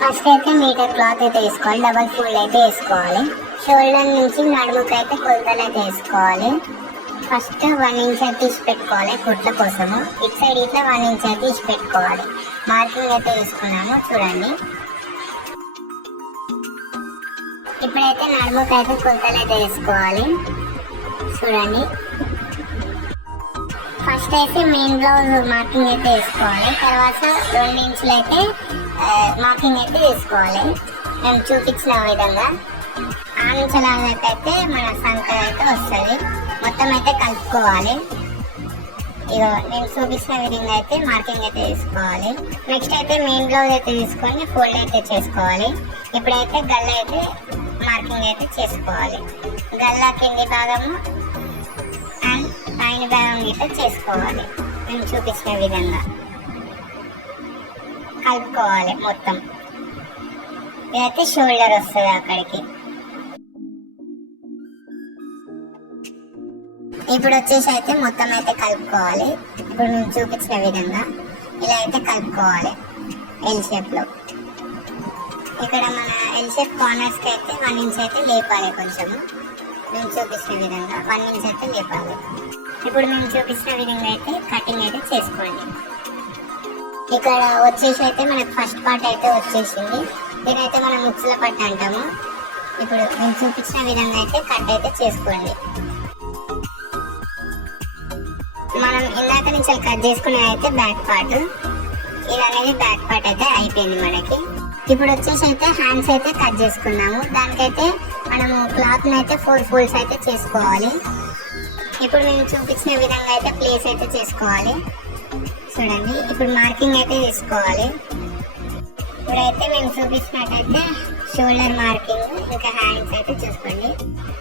First అయితే metre cloth అయితే వేసుకోవాలి, డబల్ ఫోల్డ్ అయితే వేసుకోవాలి. షోల్డర్ నుంచి నడుముకి అయితే కొలతలు అయితే వేసుకోవాలి. ఫస్ట్ 1 ఇంచ్ అయితే తీసి పెట్టుకోవాలి కుట్ల కోసము. ఇటు సైడ్ ఇట్లా 1 ఇంచ్ అయితే తీసి పెట్టుకోవాలి. మార్కింగ్ అయితే వేసుకున్నాము చూడండి. ఇప్పుడైతే నడుముకి అయితే కొలతలు అయితే వేసుకోవాలి చూడండి. ఫస్ట్ అయితే మెయిన్ బ్లౌజ్ మార్కింగ్ అయితే వేసుకోవాలి. తర్వాత 2 ఇంచులు అయితే మార్కింగ్ అయితే వేసుకోవాలి మేము చూపించిన విధంగా. ఆ నుంచి లాగైతే మన సంఖ అయితే వస్తుంది. మొత్తం అయితే కలుపుకోవాలి. ఇక నేను చూపించిన విధంగా అయితే మార్కింగ్ అయితే వేసుకోవాలి. నెక్స్ట్ అయితే మెయిన్ బ్లౌజ్ అయితే తీసుకొని ఫోల్డ్ అయితే చేసుకోవాలి. ఇప్పుడైతే గల్ల అయితే మార్కింగ్ అయితే చేసుకోవాలి. గల్ల కింది భాగము అండ్ పైన భాగం అయితే చేసుకోవాలి. నేను చూపించిన విధంగా కలుపుకోవాలి మొత్తం. ఇదైతే షోల్డర్ వస్తుంది అక్కడికి. ఇప్పుడు వచ్చేసి అయితే మొత్తం అయితే కలుపుకోవాలి. ఇప్పుడు మేము చూపించిన విధంగా ఇలా అయితే కలుపుకోవాలి ఎల్ షేప్ లో. ఇక్కడ మన ఎల్ షేప్ కార్నర్స్ కి అయితే 1 ఇంచ్ అయితే లేపాలి. కొంచెము మేము చూపించిన విధంగా 1 ఇంచ్ అయితే లేపాలి. ఇప్పుడు మేము చూపించిన విధంగా అయితే కటింగ్ అయితే చేసుకోండి. ఇక్కడ వచ్చేసి అయితే మనకు ఫస్ట్ పార్ట్ అయితే వచ్చేసింది. దీనైతే మనం ముచ్చుల పట్టు అంటాము. ఇప్పుడు మేము చూపించిన విధంగా అయితే కట్ అయితే చేసుకోండి. మనం ఇందాక నుంచి కట్ చేసుకునేది అయితే బ్యాక్ పార్ట్. ఇది అనేది బ్యాక్ పార్ట్ అయితే అయిపోయింది మనకి. ఇప్పుడు వచ్చేసి అయితే హ్యాండ్స్ అయితే కట్ చేసుకున్నాము. దానికైతే మనము క్లాత్ అయితే 4 ఫోల్డ్స్ అయితే చేసుకోవాలి. ఇప్పుడు మేము చూపించిన విధంగా అయితే ప్లేస్ అయితే చేసుకోవాలి చూడండి. ఇప్పుడు మార్కింగ్ అయితే తీసుకోవాలి. ఇప్పుడైతే మేము చూపించినట్టయితే షోల్డర్ మార్కింగ్ ఇంకా హ్యాండ్స్ అయితే చూసుకోండి.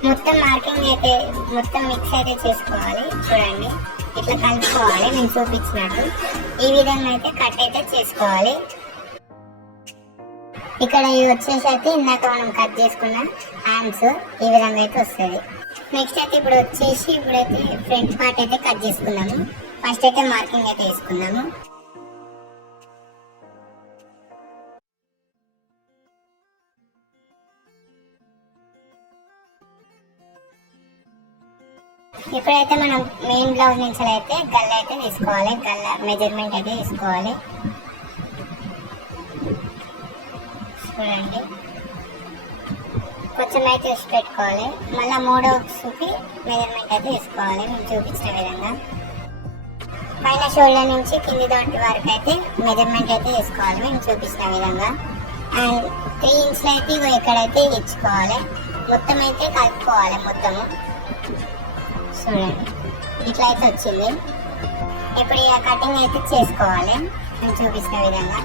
మొత్తం మార్కింగ్ అయితే మొత్తం మిక్స్ అయితే చేసుకోవాలి చూడండి. ఇట్లా కలుపుకోవాలి నేను చూపించినట్టు. ఈ విధంగా అయితే కట్ అయితే చేసుకోవాలి. ఇక్కడ ఇవి వచ్చేసి అయితే ఇందాక మనం కట్ చేసుకున్న హ్యాండ్స్ ఈ విధంగా అయితే వస్తుంది. నెక్స్ట్ అయితే ఇప్పుడు వచ్చేసి ఇప్పుడైతే ఫ్రంట్ పార్ట్ అయితే కట్ చేసుకున్నాము. ఫస్ట్ అయితే మార్కింగ్ అయితే వేసుకున్నాము. ఇప్పుడైతే మనం మెయిన్ బ్లౌజ్ నుంచి అయితే గల్ల అయితే తీసుకోవాలి. గల్ల మెజర్మెంట్ అయితే తీసుకోవాలి చూడండి. కొంచెం అయితే వేసి పెట్టుకోవాలి. మళ్ళీ 3వ చూపి మెజర్మెంట్ అయితే తీసుకోవాలి మేము చూపించిన విధంగా. పైన షోల్డర్ నుంచి కింది దొడ్డి వరకు అయితే మెజర్మెంట్ అయితే తీసుకోవాలి మేము చూపించిన విధంగా. అండ్ 3 ఇంచులు అయితే ఇక్కడైతే ఇచ్చుకోవాలి. మొత్తం అయితే కలుపుకోవాలి మొత్తము చూడండి. ఇట్లా అయితే వచ్చింది. ఇప్పుడు ఇక కటింగ్ అయితే చేసుకోవాలి నేను చూపించిన విధంగా.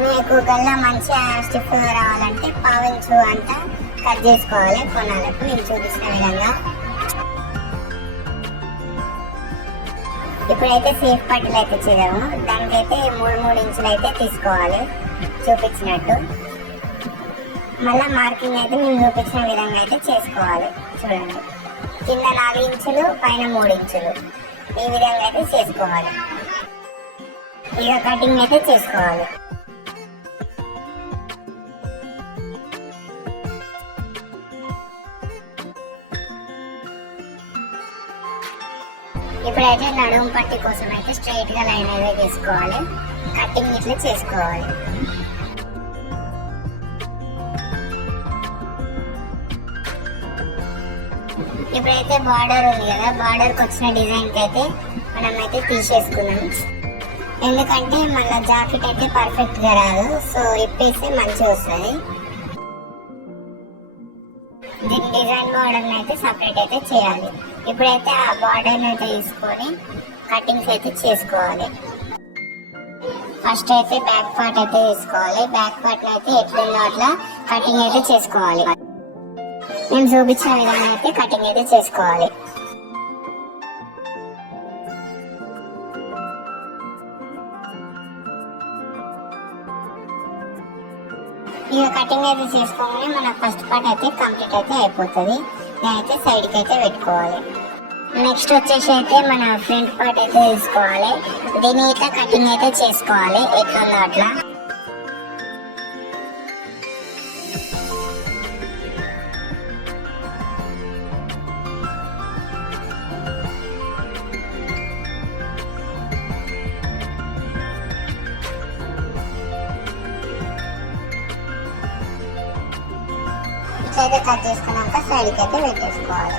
మీకు గల్లా మంచిగా స్టిఫ్ రావాలంటే 1/2 ఇంచు అంతా కట్ చేసుకోవాలి కొనాలకు నేను చూపించిన విధంగా. ఇప్పుడైతే సేఫ్ పట్టీలు అయితే చేద్దాము. దానికైతే 3 ఇంచులు అయితే తీసుకోవాలి చూపించినట్టు. మళ్ళీ మార్కింగ్ అయితే మేము చూపించిన విధంగా అయితే చేసుకోవాలి చూడండి. కింద 4 ఇంచులు పైన 3 ఇంచులు ఈ విధంగా అయితే చేసుకోవాలి. ఇక కటింగ్ అయితే చేసుకోవాలి. ఇప్పుడైతే నడుము పట్టి కోసం అయితే స్ట్రైట్ గా లైన్ అయితే తీసుకోవాలి. కటింగ్ ఇట్లా చేసుకోవాలి. ఇప్పుడైతే బార్డర్ ఉంది కదా, బార్డర్కి వచ్చిన డిజైన్కి అయితే మనం అయితే తీసేసుకున్నాం. ఎందుకంటే మళ్ళీ జాకెట్ అయితే పర్ఫెక్ట్గా రాదు. సో ఇప్పేస్తే మంచిగా వస్తుంది. దీని డిజైన్ బార్డర్ని అయితే సపరేట్ అయితే చేయాలి. ఇప్పుడైతే ఆ బార్డర్ని అయితే తీసుకొని కటింగ్స్ అయితే చేసుకోవాలి. ఫస్ట్ అయితే బ్యాక్ పార్ట్ అయితే తీసుకోవాలి. బ్యాక్ పార్ట్ అయితే ఎట్లుందో అట్లా కటింగ్ అయితే చేసుకోవాలి. నేను చూపించిన విధంగా అయితే కటింగ్ అయితే చేసుకోవాలి. ఇక కటింగ్ అయితే చేసుకోగానే మన ఫస్ట్ పార్ట్ అయితే కంప్లీట్ అయితే అయిపోతుంది. నేనైతే సైడ్కి అయితే పెట్టుకోవాలి. నెక్స్ట్ వచ్చేసి అయితే మన ఫ్రంట్ పార్ట్ అయితే తీసుకోవాలి. దీన్ని ఇట్లా కటింగ్ అయితే చేసుకోవాలి ఎట్లుందో అట్లా. ఇట్లయితే కట్ చేసుకున్నాక సైడ్కి అయితే పెట్టేసుకోవాలి.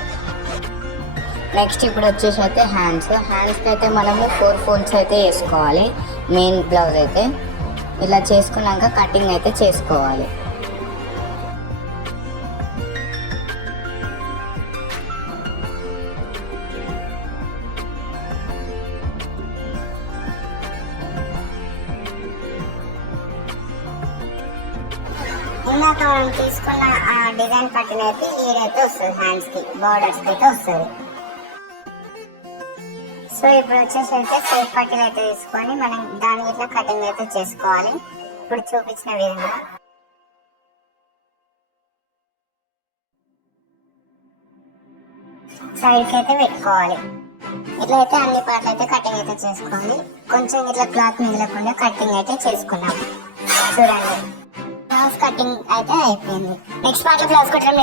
నెక్స్ట్ ఇప్పుడు వచ్చేసి అయితే హ్యాండ్స్కి అయితే మనము 4 ఫోల్డ్స్ అయితే వేసుకోవాలి. మెయిన్ బ్లౌజ్ అయితే ఇలా చేసుకున్నాక కటింగ్ అయితే చేసుకోవాలి. ఇందాక మనం తీసుకున్న ఆ డిజైన్ పట్టిన అయితే ఈడైతే వస్తుంది, హ్యాండ్స్ కి బార్డర్స్ అయితే వస్తుంది. సో ఇప్పుడు వచ్చేసి అయితే సేఫ్ పట్టీలు అయితే తీసుకొని మనం దానికి ఇట్లా కటింగ్ అయితే చేసుకోవాలి. ఇప్పుడు చూపించిన విధంగా సైడ్కి అయితే పెట్టుకోవాలి. ఇట్లా అయితే అన్ని పార్ట్లు అయితే కటింగ్ అయితే చేసుకోవాలి. కొంచెం ఇట్లా క్లాత్ మిగలకుండా కటింగ్ అయితే చేసుకున్నాం. చూడండి, బ్లౌజ్ కటింగ్ అయితే అయిపోయింది. నెక్స్ట్ పార్ట్ బ్లౌజ్ కుట్టడం